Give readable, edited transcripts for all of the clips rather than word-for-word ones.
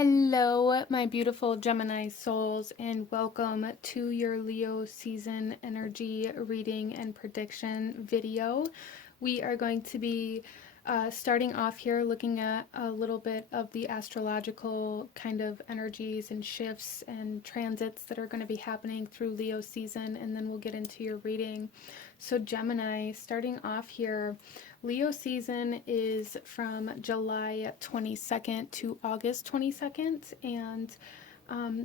Hello, my beautiful Gemini souls, and welcome to your Leo season energy reading and prediction video. We are going to be starting off here looking at a little bit of the astrological kind of energies and shifts and transits that are going to be happening through Leo season, and then we'll get into your reading. So Gemini, starting off here, Leo season is from July 22nd to August 22nd, and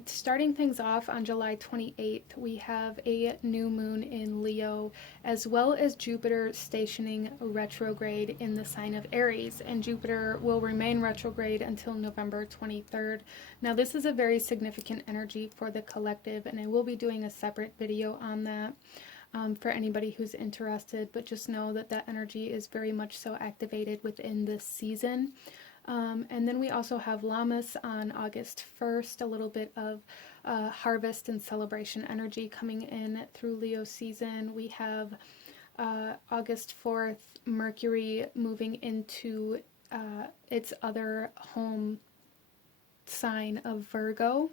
starting things off on July 28th, we have a new moon in Leo, as well as Jupiter stationing retrograde in the sign of Aries, and Jupiter will remain retrograde until November 23rd. Now, this is a very significant energy for the collective, and I will be doing a separate video on that. For anybody who's interested, but just know that that energy is very much so activated within this season. And then we also have Lammas on August 1st, a little bit of harvest and celebration energy coming in through Leo season. We have August 4th, Mercury moving into its other home sign of Virgo.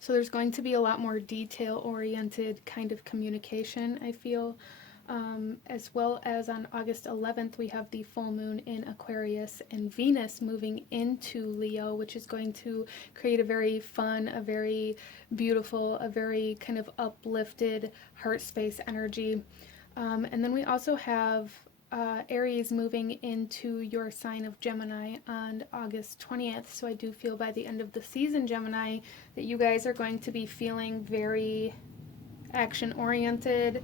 So there's going to be a lot more detail-oriented kind of communication, I feel. As well as on August 11th, we have the full moon in Aquarius and Venus moving into Leo, which is going to create a very fun, a very beautiful, a very kind of uplifted heart space energy. And then we also have Aries moving into your sign of Gemini on August 20th. So I do feel by the end of the season, Gemini, that you guys are going to be feeling very action-oriented,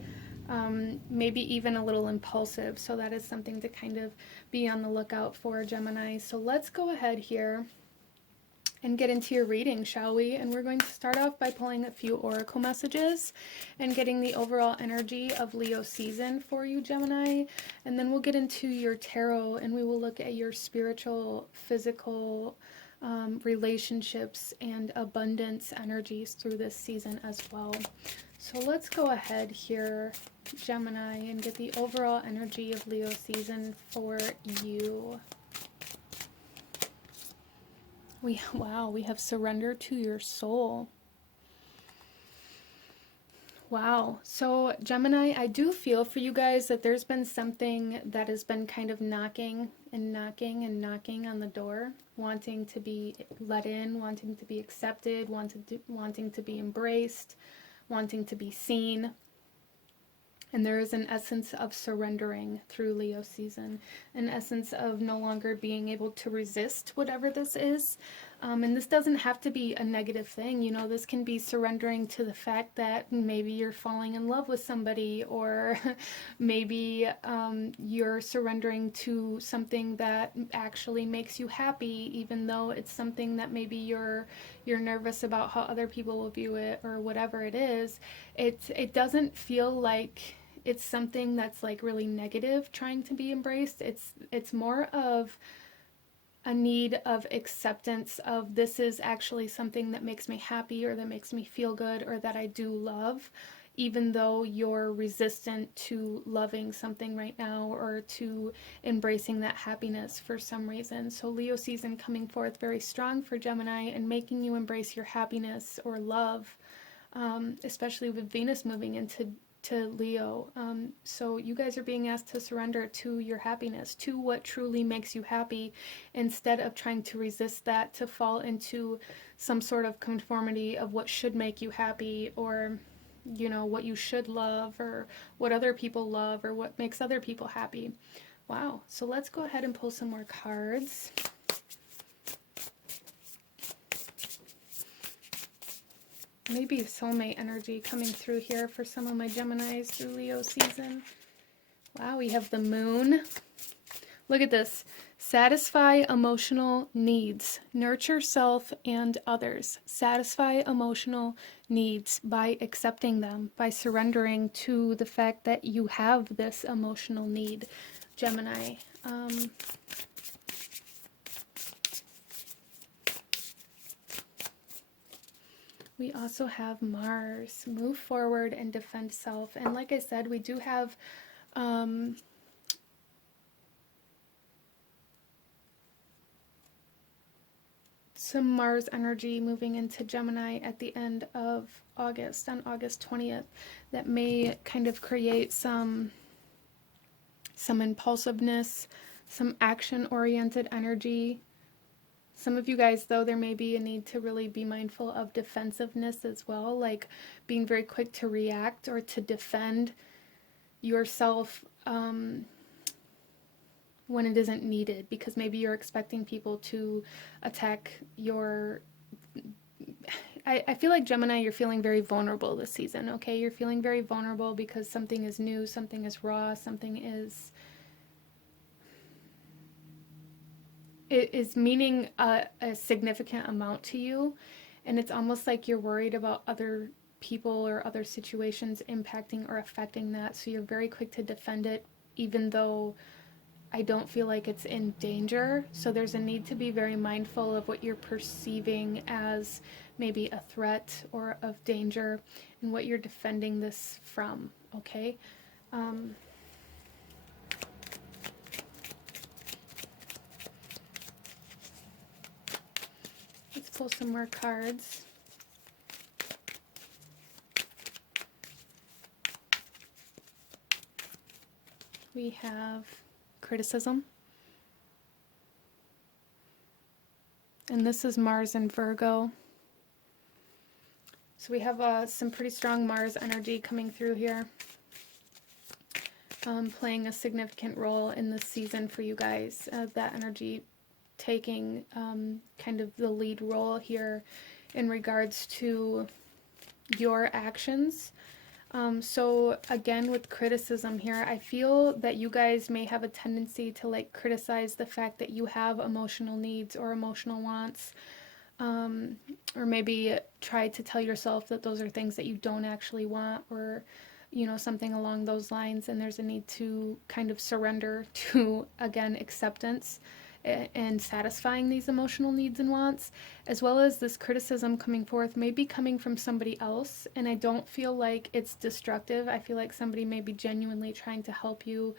maybe even a little impulsive. So that is something to kind of be on the lookout for, Gemini. So let's go ahead here and get into your reading, shall we? And we're going to start off by pulling a few oracle messages and getting the overall energy of Leo season for you, Gemini. And then we'll get into your tarot and we will look at your spiritual, physical, relationships and abundance energies through this season as well. So let's go ahead here, Gemini, and get the overall energy of Leo season for you. We have surrender to your soul. Wow. So Gemini, I do feel for you guys that there's been something that has been kind of knocking and knocking and knocking on the door, wanting to be let in, wanting to be accepted, wanting to be embraced, wanting to be seen. And there is an essence of surrendering through Leo season, an essence of no longer being able to resist whatever this is. And this doesn't have to be a negative thing. You know, this can be surrendering to the fact that maybe you're falling in love with somebody, or maybe you're surrendering to something that actually makes you happy, even though it's something that maybe you're nervous about how other people will view it, or whatever it is. It doesn't feel like it's something that's like really negative trying to be embraced. It's more of a need of acceptance of this is actually something that makes me happy, or that makes me feel good, or that I do love, even though you're resistant to loving something right now or to embracing that happiness for some reason. So Leo season coming forth very strong for Gemini and making you embrace your happiness or love, especially with Venus moving into Leo. So you guys are being asked to surrender to your happiness, to what truly makes you happy, instead of trying to resist that, to fall into some sort of conformity of what should make you happy, or you know, what you should love, or what other people love, or what makes other people happy. Wow. So let's go ahead and pull some more cards. Maybe soulmate energy coming through here for some of my Geminis through Leo season. Wow, we have the moon. Look at this. Satisfy emotional needs. Nurture self and others. Satisfy emotional needs by accepting them, by surrendering to the fact that you have this emotional need, Gemini. We also have Mars, move forward and defend self. And like I said, we do have some Mars energy moving into Gemini at the end of August, on August 20th, that may kind of create some impulsiveness, some action-oriented energy. Some of you guys, though, there may be a need to really be mindful of defensiveness as well, like being very quick to react or to defend yourself when it isn't needed, because maybe you're expecting people to attack your... I feel like, Gemini, you're feeling very vulnerable this season, okay? You're feeling very vulnerable because something is new, something is raw, something is... it is meaning a significant amount to you, and it's almost like you're worried about other people or other situations impacting or affecting that, so you're very quick to defend it, even though I don't feel like it's in danger. So there's a need to be very mindful of what you're perceiving as maybe a threat or of danger, and what you're defending this from, okay? Let's pull some more cards. We have criticism. And this is Mars and Virgo. So we have some pretty strong Mars energy coming through here, playing a significant role in this season for you guys. That energy taking kind of the lead role here in regards to your actions. So again, with criticism here, I feel that you guys may have a tendency to like criticize the fact that you have emotional needs or emotional wants, or maybe try to tell yourself that those are things that you don't actually want, or you know, something along those lines. And there's a need to kind of surrender to, again, acceptance and satisfying these emotional needs and wants, as well as this criticism coming forth may be coming from somebody else. And I don't feel like it's destructive. I feel like somebody may be genuinely trying to help you,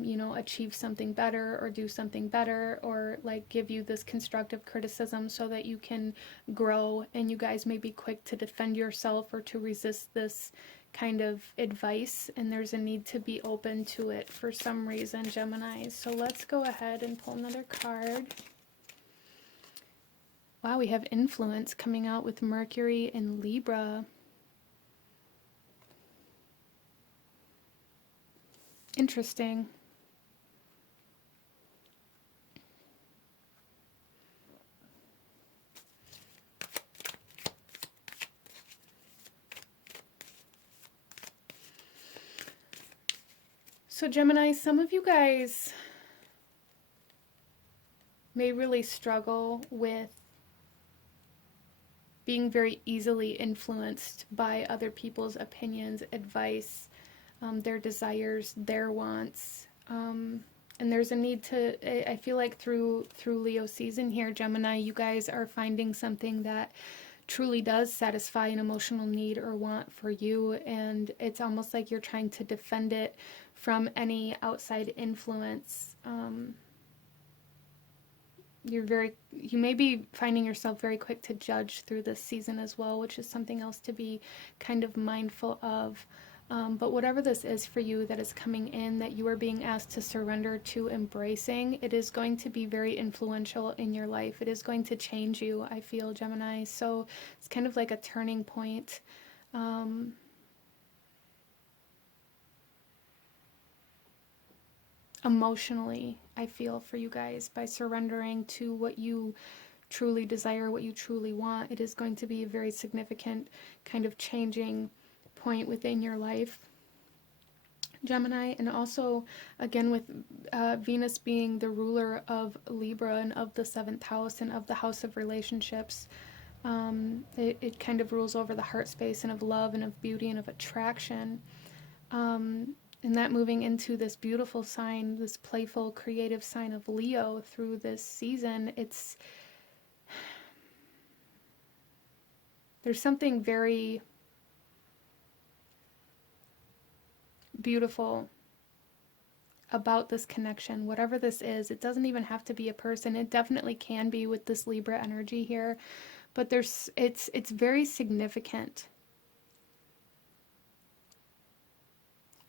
you know, achieve something better or do something better, or like give you this constructive criticism so that you can grow. And you guys may be quick to defend yourself or to resist this kind of advice, and there's a need to be open to it for some reason, Gemini. So let's go ahead and pull another card. Wow, we have influence coming out with Mercury in Libra. Interesting. So Gemini, some of you guys may really struggle with being very easily influenced by other people's opinions, advice, their desires, their wants. And there's a need to, I feel like through Leo season here, Gemini, you guys are finding something that truly does satisfy an emotional need or want for you, and it's almost like you're trying to defend it from any outside influence. You may be finding yourself very quick to judge through this season as well, which is something else to be kind of mindful of. But whatever this is for you that is coming in, that you are being asked to surrender to embracing, it is going to be very influential in your life. It is going to change you, I feel, Gemini. So it's kind of like a turning point. Emotionally, I feel, for you guys, by surrendering to what you truly desire, what you truly want. It is going to be a very significant kind of changing point within your life, Gemini. And also, again, with Venus being the ruler of Libra and of the 7th house and of the house of relationships, it kind of rules over the heart space and of love and of beauty and of attraction. And that moving into this beautiful sign, this playful, creative sign of Leo through this season, there's something very beautiful about this connection, whatever this is. It doesn't even have to be a person. It definitely can be with this Libra energy here, but it's very significant.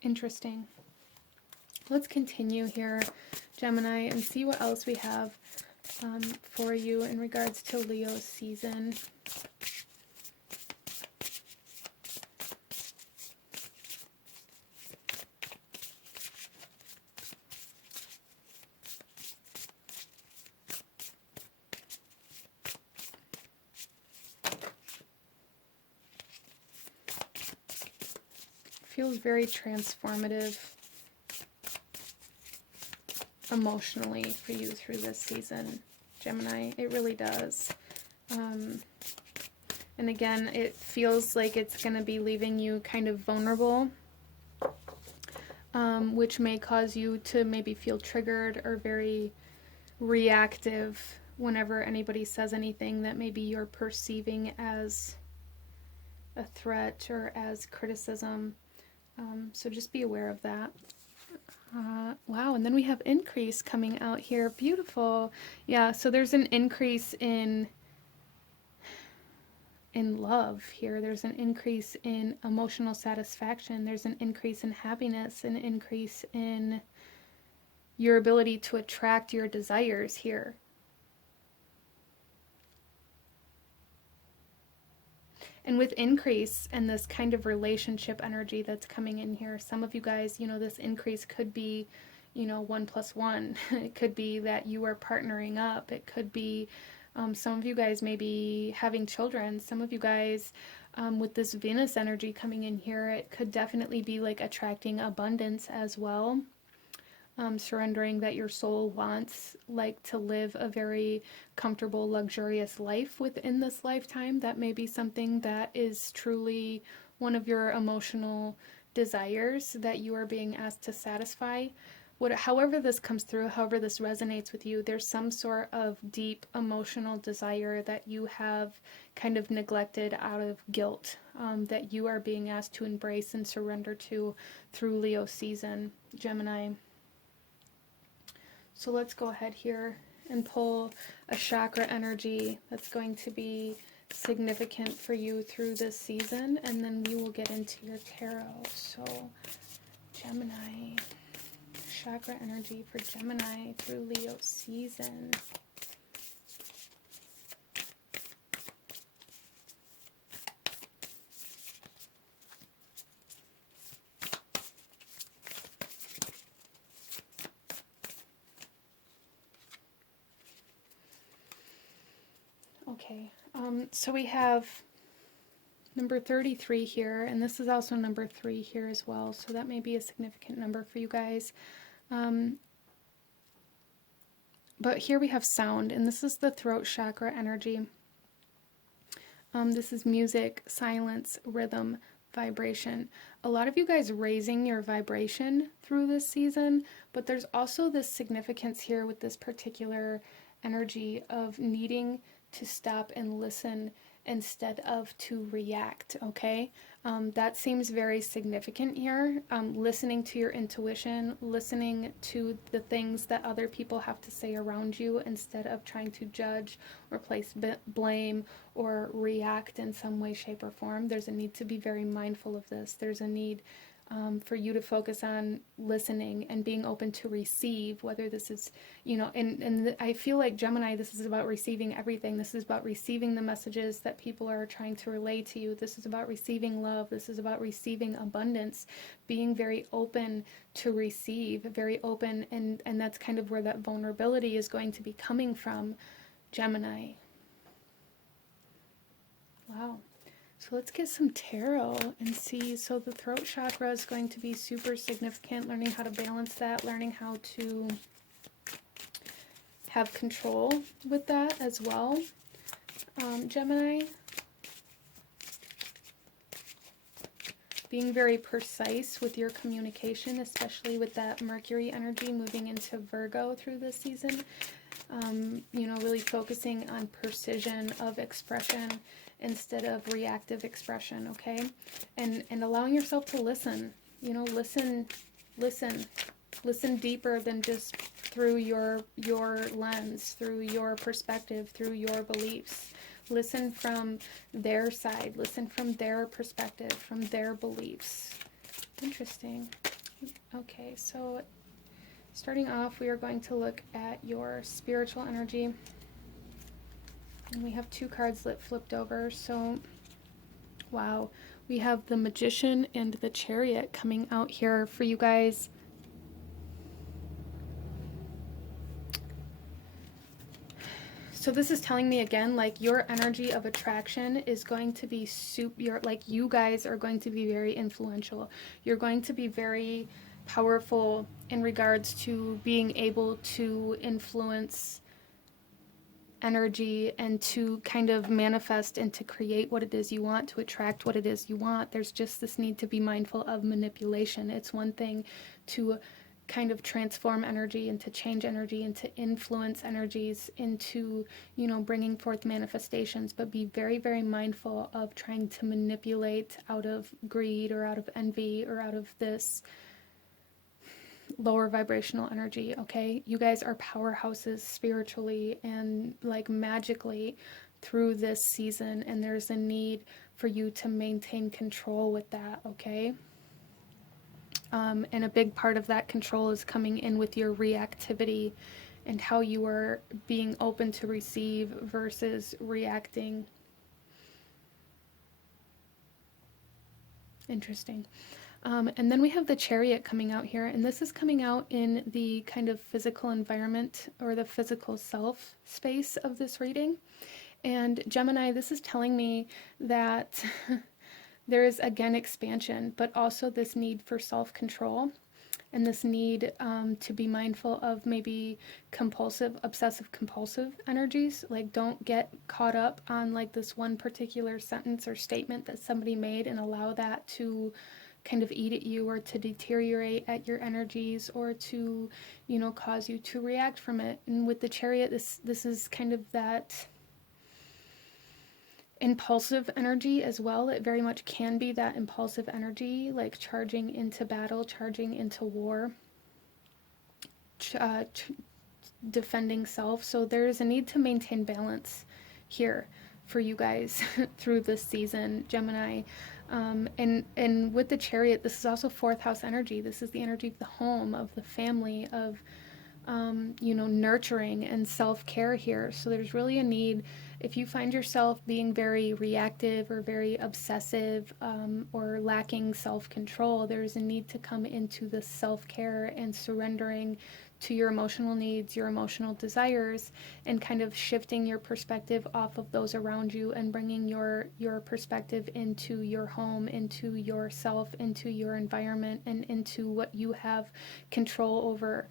Interesting. Let's continue here, Gemini, and see what else we have for you in regards to Leo season. Feels very transformative emotionally for you through this season, Gemini. It really does. And again, it feels like it's going to be leaving you kind of vulnerable, which may cause you to maybe feel triggered or very reactive whenever anybody says anything that maybe you're perceiving as a threat or as criticism. So just be aware of that. Wow, and then we have increase coming out here. Beautiful. Yeah, so there's an increase in love here. There's an increase in emotional satisfaction. There's an increase in happiness, an increase in your ability to attract your desires here. And with increase and this kind of relationship energy that's coming in here, some of you guys, you know, this increase could be, you know, 1 + 1. It could be that you are partnering up. It could be some of you guys may be having children. Some of you guys, with this Venus energy coming in here, it could definitely be like attracting abundance as well. Surrendering that your soul wants, like, to live a very comfortable, luxurious life within this lifetime. That may be something that is truly one of your emotional desires that you are being asked to satisfy. However this comes through, however this resonates with you, there's some sort of deep emotional desire that you have kind of neglected out of guilt, that you are being asked to embrace and surrender to through Leo season, Gemini. So let's go ahead here and pull a chakra energy that's going to be significant for you through this season, and then we will get into your tarot. So Gemini, chakra energy for Gemini through Leo season. Okay, so we have number 33 here, and this is also number 3 here as well, so that may be a significant number for you guys. But here we have sound, and this is the throat chakra energy. This is music, silence, rhythm, vibration. A lot of you guys raising your vibration through this season, but there's also this significance here with this particular energy of needing to stop and listen instead of to react, okay? That seems very significant here. Listening to your intuition, listening to the things that other people have to say around you instead of trying to judge or place blame or react in some way, shape, or form. There's a need to be very mindful of this. There's a need for you to focus on listening and being open to receive, whether this is, you know, and I feel like Gemini, this is about receiving everything. This is about receiving the messages that people are trying to relay to you. This is about receiving love. This is about receiving abundance, being very open to receive, very open, and that's kind of where that vulnerability is going to be coming from, Gemini. Wow. So let's get some tarot and see. So the throat chakra is going to be super significant, learning how to balance that, learning how to have control with that as well, Gemini. Being very precise with your communication, especially with that Mercury energy moving into Virgo through this season. You know, really focusing on precision of expression instead of reactive expression, okay? And allowing yourself to listen, you know, listen Listen deeper than just through your lens, through your perspective, through your beliefs. Listen from their side. Listen from their perspective, from their beliefs. Interesting. Okay, so starting off, we are going to look at your spiritual energy. And we have 2 cards that flipped over. So, wow. We have the Magician and the Chariot coming out here for you guys. So this is telling me again, like, your energy of attraction is going to be like, you guys are going to be very influential. You're going to be very powerful in regards to being able to influence energy and to kind of manifest and to create what it is you want, to attract what it is you want. There's just this need to be mindful of manipulation. It's one thing to kind of transform energy and to change energy and to influence energies into, you know, bringing forth manifestations, but be very, very mindful of trying to manipulate out of greed or out of envy or out of this lower vibrational energy. Okay, you guys are powerhouses spiritually and like magically through this season, and there's a need for you to maintain control with that. Okay, and a big part of that control is coming in with your reactivity and how you are being open to receive versus reacting. Interesting. And then we have the Chariot coming out here, and this is coming out in the kind of physical environment or the physical self space of this reading. And Gemini, this is telling me that there is, again, expansion, but also this need for self-control and this need to be mindful of maybe compulsive, obsessive compulsive energies. Like, don't get caught up on like this one particular sentence or statement that somebody made and allow that to kind of eat at you or to deteriorate at your energies or to, you know, cause you to react from it. And with the Chariot, this is kind of that impulsive energy as well. It very much can be that impulsive energy, like charging into battle, charging into war, defending self. So there's a need to maintain balance here for you guys through this season, Gemini. And with the Chariot, this is also 4th house energy. This is the energy of the home, of the family, of you know, nurturing and self-care here. So there's really a need, if you find yourself being very reactive or very obsessive or lacking self-control, there's a need to come into the self-care and surrendering to your emotional needs, your emotional desires, and kind of shifting your perspective off of those around you and bringing your perspective into your home, into yourself, into your environment, and into what you have control over.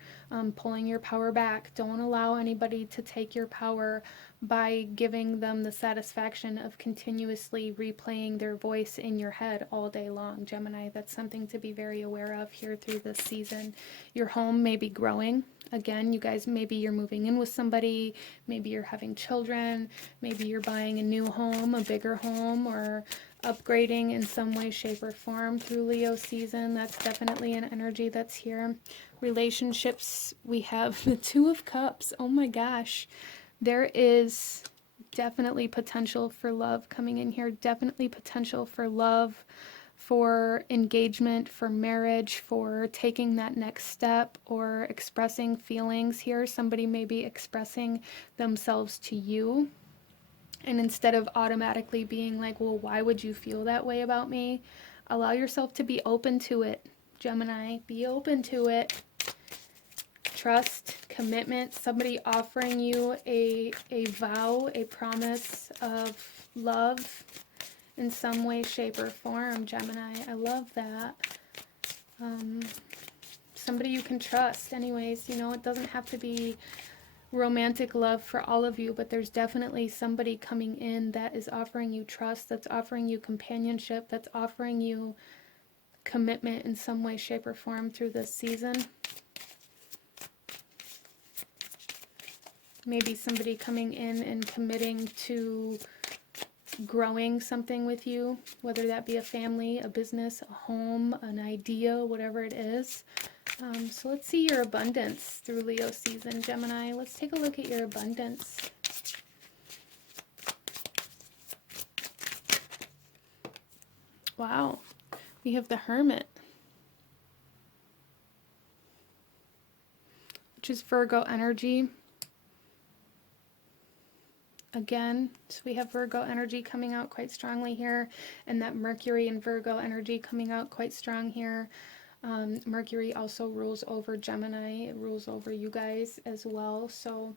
Pulling your power back. Don't allow anybody to take your power by giving them the satisfaction of continuously replaying their voice in your head all day long, Gemini. That's something to be very aware of here through this season. Your home may be growing. Again, you guys, maybe you're moving in with somebody, maybe you're having children, maybe you're buying a new home, a bigger home, or upgrading in some way, shape, or form through Leo season. That's definitely an energy that's here. Relationships, we have the 2 of Cups. Oh my gosh. There is definitely potential for love coming in here. Definitely potential for love, for engagement, for marriage, for taking that next step or expressing feelings here. Somebody may be expressing themselves to you. And instead of automatically being like, well, why would you feel that way about me? Allow yourself to be open to it, Gemini. Be open to it. Trust, commitment, somebody offering you a vow, a promise of love in some way, shape, or form, Gemini. I love that. Somebody you can trust. Anyways, you know, it doesn't have to be romantic love for all of you, but there's definitely somebody coming in that is offering you trust, that's offering you companionship, that's offering you commitment in some way, shape, or form through this season. Maybe somebody coming in and committing to growing something with you, whether that be a family, a business, a home, an idea, whatever it is. So let's see your abundance through Leo season, Gemini. Let's take a look at your abundance. Wow, we have the Hermit, which is Virgo energy. Again, so we have Virgo energy coming out quite strongly here, and that Mercury and Virgo energy coming out quite strong here. Mercury also rules over Gemini, it rules over you guys as well, so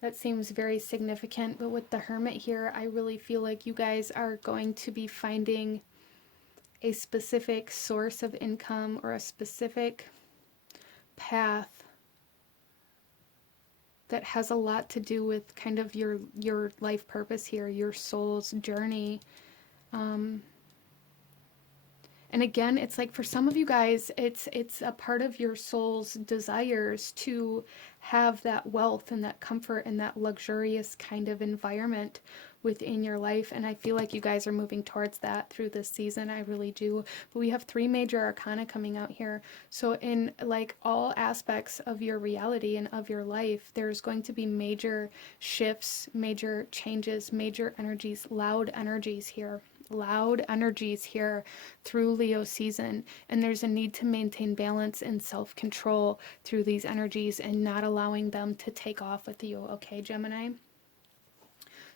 that seems very significant. But with the Hermit here, I really feel like you guys are going to be finding a specific source of income or a specific path that has a lot to do with kind of your life purpose here, your soul's journey. And again, it's like for some of you guys, it's a part of your soul's desires to have that wealth and that comfort and that luxurious kind of environment within your life. And I feel like you guys are moving towards that through this season. I really do. But we have 3 major arcana coming out here. So in like all aspects of your reality and of your life, there's going to be major shifts, major changes, major energies, loud energies here. Loud energies here through Leo season, and there's a need to maintain balance and self-control through these energies and not allowing them to take off with you, okay, Gemini?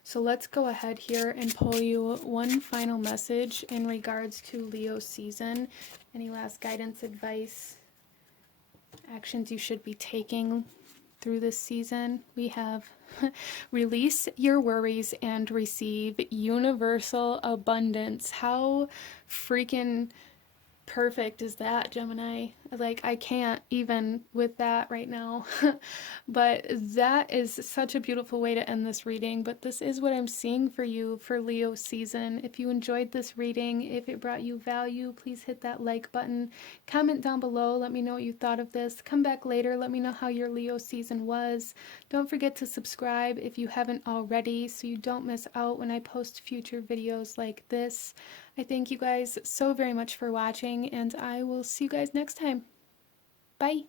So let's go ahead here and pull you one final message in regards to Leo season. Any last guidance, advice, actions you should be taking through this season? We have release your worries and receive universal abundance. How freaking perfect is that, Gemini? Like, I can't even with that right now. But that is such a beautiful way to end this reading. But this is what I'm seeing for you for Leo season. If you enjoyed this reading, if it brought you value, please hit that like button. Comment down below. Let me know what you thought of this. Come back later. Let me know how your Leo season was. Don't forget to subscribe if you haven't already, so you don't miss out when I post future videos like this. I thank you guys so very much for watching, and I will see you guys next time. Bye.